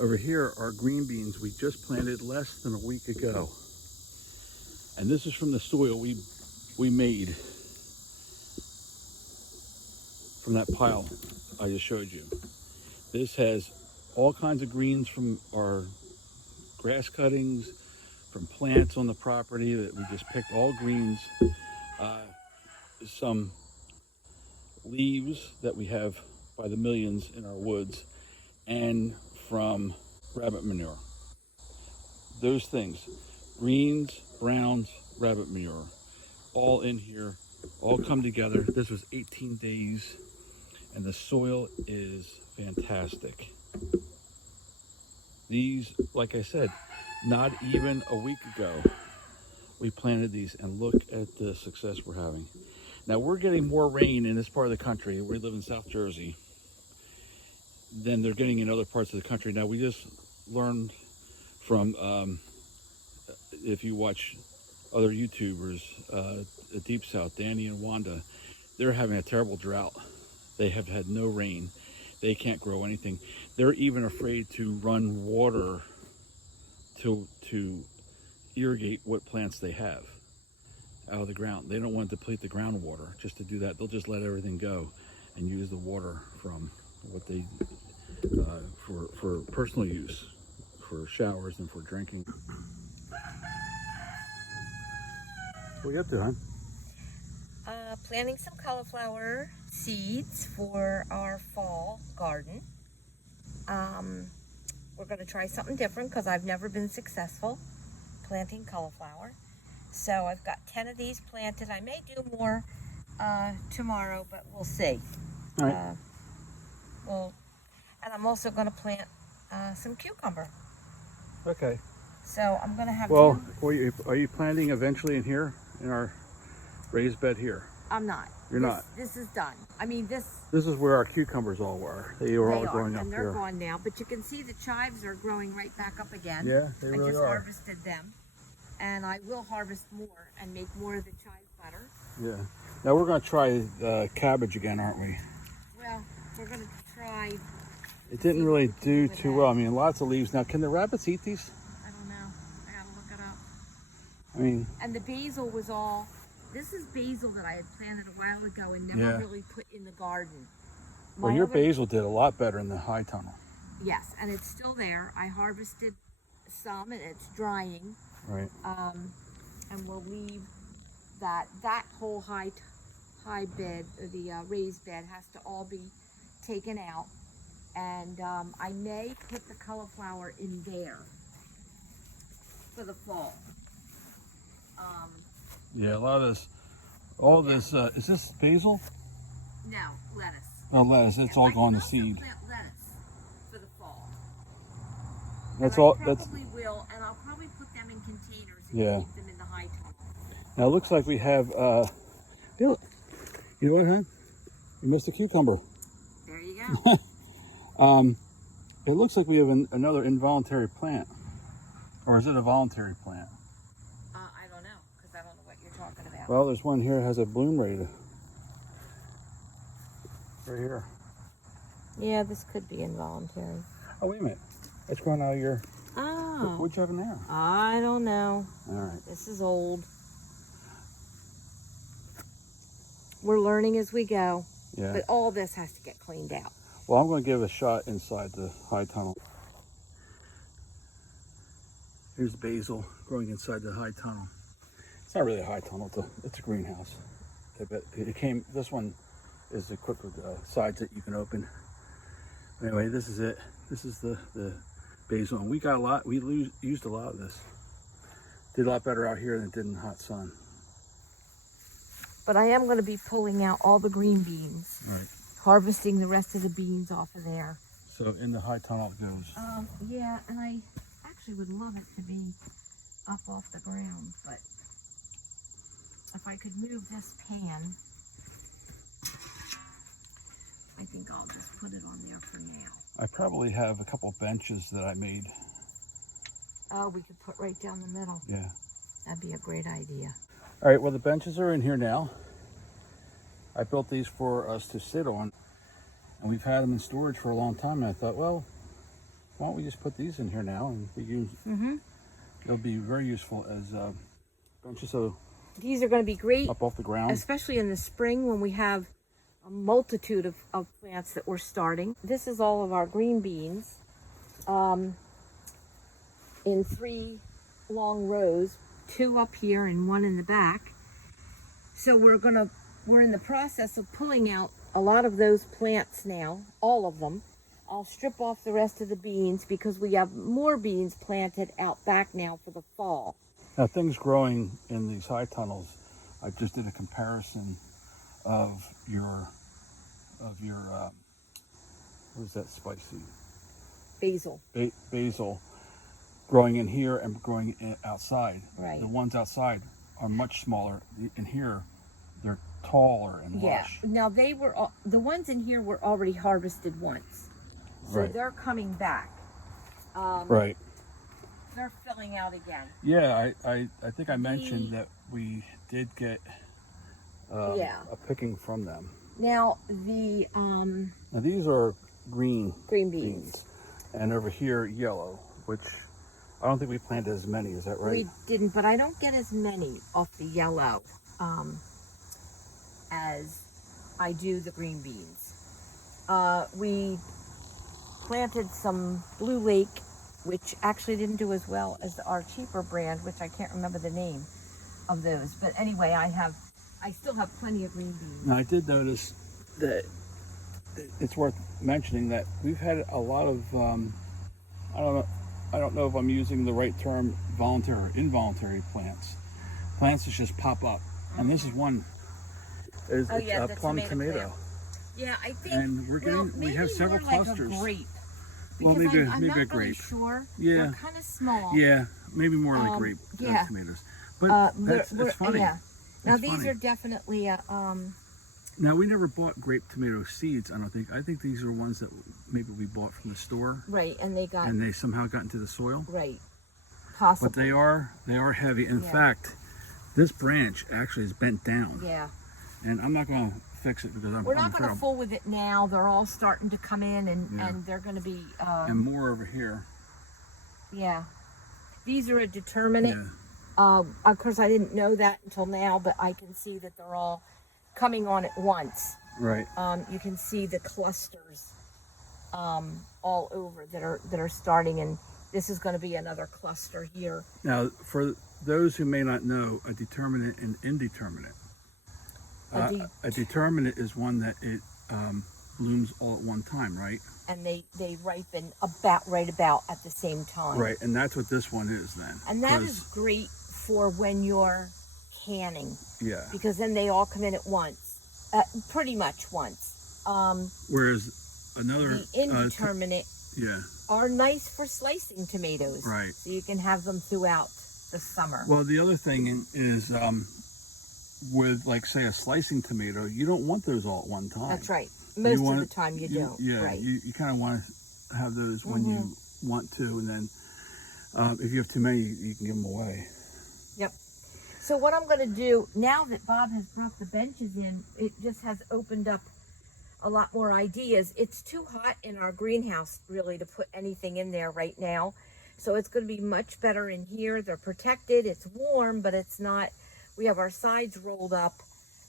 Over here are green beans we just planted less than a week ago. And this is from the soil we made from that pile I just showed you. This has all kinds of greens from our grass cuttings, from plants on the property that we just picked, all greens. Some leaves that we have by the millions in our woods, and from rabbit manure. Those things, greens, browns, rabbit manure, all in here, all come together. This was 18 days, and the soil is fantastic. These, like I said, not even a week ago, we planted these, and look at the success we're having. Now, we're getting more rain in this part of the country. We live in South Jersey than they're getting in other parts of the country. Now, we just learned from, if you watch other YouTubers, the Deep South, Danny and Wanda, they're having a terrible drought. They have had no rain. They can't grow anything. They're even afraid to run water to irrigate what plants they have out of the ground. They don't want to deplete the groundwater. Just to do that, they'll just let everything go and use the water from what they for personal use, for showers and for drinking. What are you up to, hon? Planting some cauliflower seeds for our fall garden. We're going to try something different because I've never been successful planting cauliflower. So I've got 10 of these planted. I may do more tomorrow, but we'll see. All right. And I'm also going to plant some cucumber. Okay. So I'm going to have. Well, are you planting eventually in here, in our raised bed here? I'm not. You're not. This is done. I mean, this is where our cucumbers all were. They were all growing up and here. they're gone now. But you can see the chives are growing right back up again. Yeah, they really are. I just harvested them, and I will harvest more and make more of the chive butter. Yeah. Now we're going to try cabbage again, aren't we? Well, we're going to try. It didn't really do too well. I mean, lots of leaves. Now, can the rabbits eat these? I don't know. I got to look it up. I mean. And the basil was all. This is basil that I had planted a while ago and never really put in the garden. Well, your basil did a lot better in the high tunnel. Yes, and it's still there. I harvested some, and it's drying. Right. And we'll leave that whole high bed, the raised bed, has to all be taken out. And I may put the cauliflower in there for the fall. Yeah, a lot of this, all this, is this basil? No, lettuce. Oh, lettuce. It's all gone to seed. Plant lettuce for the fall. That's and all. I probably will, and I'll probably put them in containers and keep them in the high tunnel. Now it looks like we have. You know what, hon? You missed a cucumber. There you go. It looks like we have another involuntary plant, or is it a voluntary plant? I don't know, because I don't know what you're talking about. Well, there's one here that has a bloom ready to. Right here. Yeah, this could be involuntary. Oh, wait a minute. It's growing out of your. Oh. What'd you have in there? I don't know. All right. This is old. We're learning as we go. Yeah. But all this has to get cleaned out. Well, I'm going to give a shot inside the high tunnel. Here's basil growing inside the high tunnel. It's not really a high tunnel. It's a greenhouse. But this one is equipped with sides that you can open. Anyway, this is it. This is the basil. And we got a lot. We used a lot of this. Did a lot better out here than it did in the hot sun. But I am going to be pulling out all the green beans. Right. Harvesting the rest of the beans off of there. So in the high tunnel it goes. Yeah, and I actually would love it to be up off the ground, but if I could move this pan, I think I'll just put it on there for now. I probably have a couple benches that I made. Oh, we could put right down the middle. Yeah. That'd be a great idea. All right, well, the benches are in here now. I built these for us to sit on, and we've had them in storage for a long time, and I thought, well, why don't we just put these in here now, and we use, they'll be very useful as benches of These are going to be great, up off the ground. especially in the spring when we have a multitude of plants that we're starting. This is all of our green beans in 3 long rows, 2 up here and 1 in the back. So we're in the process of pulling out a lot of those plants now, all of them. I'll strip off the rest of the beans because we have more beans planted out back now for the fall. Now, things growing in these high tunnels, I just did a comparison of your what is that spicy? Basil. Basil growing in here and growing outside. Right. The ones outside are much smaller. In here, they're taller and lush. Yeah. Now the ones in here were already harvested once, so Right. they're coming back. Right. They're filling out again. Yeah, I think I mentioned that we did get a picking from them. Now Now these are green beans. And over here yellow, which I don't think we planted as many. Is that right? We didn't, but I don't get as many off the yellow as I do the green beans. We planted some Blue Lake, which actually didn't do as well as our cheaper brand, which I can't remember the name of those. But anyway, I still have plenty of green beans. Now I did notice that it's worth mentioning that we've had a lot of I don't know if I'm using the right term, voluntary or involuntary plants that just pop up. And this is one. It's a plum tomato. Plant. Yeah, I think. And we're getting we have several clusters. Like a grape. Well, Because maybe I'm a not really grape. sure. Yeah. They're kind of small. Yeah, maybe more like grape yeah. tomatoes. But it's funny. Yeah. Now It's these funny. are definitely Now we never bought grape tomato seeds. I don't think. I think these are ones that maybe we bought from the store, right, and they somehow got into the soil. right, possibly. But they are heavy. In fact, this branch actually is bent down. Yeah. And I'm not going to fix it because We're not going to fool with it now. They're all starting to come in, and they're going to be. And more over here. Yeah. These are a determinate. Yeah. Of course, I didn't know that until now, but I can see that they're all coming on at once. Right. You can see the clusters all over that are starting, and this is going to be another cluster here. Now, for those who may not know, a determinate and indeterminate. A determinate is one that it blooms all at one time, right? And they ripen right about at the same time. Right, and that's what this one is then. And that is great for when you're canning. Yeah. Because then they all come in at once, pretty much once. Whereas another the indeterminate are nice for slicing tomatoes. Right. So you can have them throughout the summer. Well, the other thing is with, like, say, a slicing tomato, you don't want those all at one time. That's right. Most of the time you don't. Yeah, right. you kind of want to have those when you want to, and then if you have too many, you can give them away. Yep. So what I'm going to do, now that Bob has brought the benches in, it just has opened up a lot more ideas. It's too hot in our greenhouse, really, to put anything in there right now. So it's going to be much better in here. They're protected. It's warm, but it's not. We have our sides rolled up.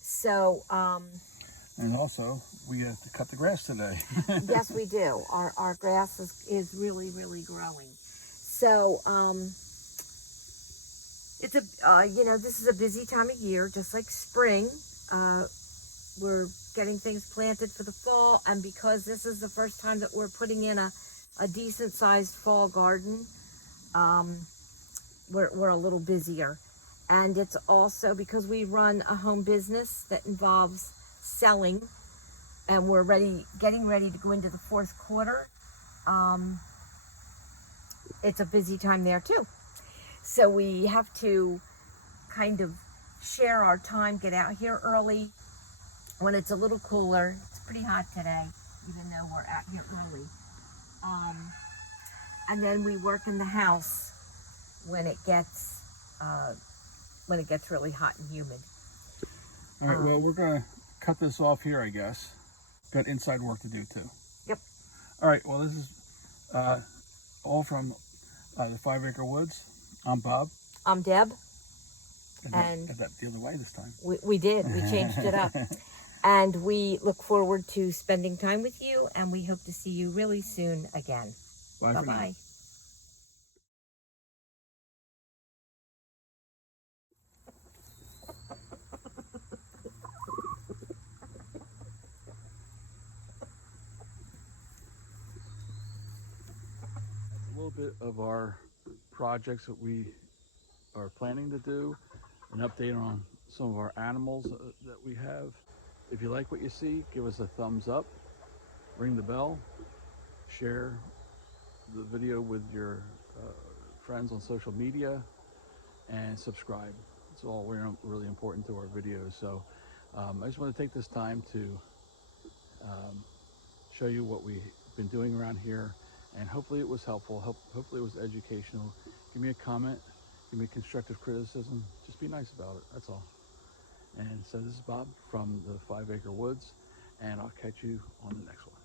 So, and also, we have to cut the grass today. yes, we do. Our grass is really, really growing. So, it's this is a busy time of year, just like spring. We're getting things planted for the fall, and because this is the first time that we're putting in a decent sized fall garden, we're a little busier. And it's also because we run a home business that involves selling, and we're getting ready to go into the fourth quarter. It's a busy time there too. So we have to kind of share our time, get out here early when it's a little cooler. It's pretty hot today, even though we're out here early. And then we work in the house when it gets really hot and humid. All right, well, we're going to cut this off here, I guess. Got inside work to do, too. Yep. All right, well, this is all from the 5 Acre Woods. I'm Bob. I'm Deb. And that the other way this time. We did. We changed it up. And we look forward to spending time with you, and we hope to see you really soon again. Bye for now. Bye-bye. A little bit of our projects that we are planning to do, an update on some of our animals that we have. If you like what you see, give us a thumbs up, ring the bell, share the video with your friends on social media, and subscribe. It's all really important to our videos. So I just want to take this time to show you what we've been doing around here, and hopefully it was helpful. Hopefully it was educational. Give me a comment, give me constructive criticism. Just be nice about it, that's all. And so this is Bob from the 5 Acre Woods, and I'll catch you on the next one.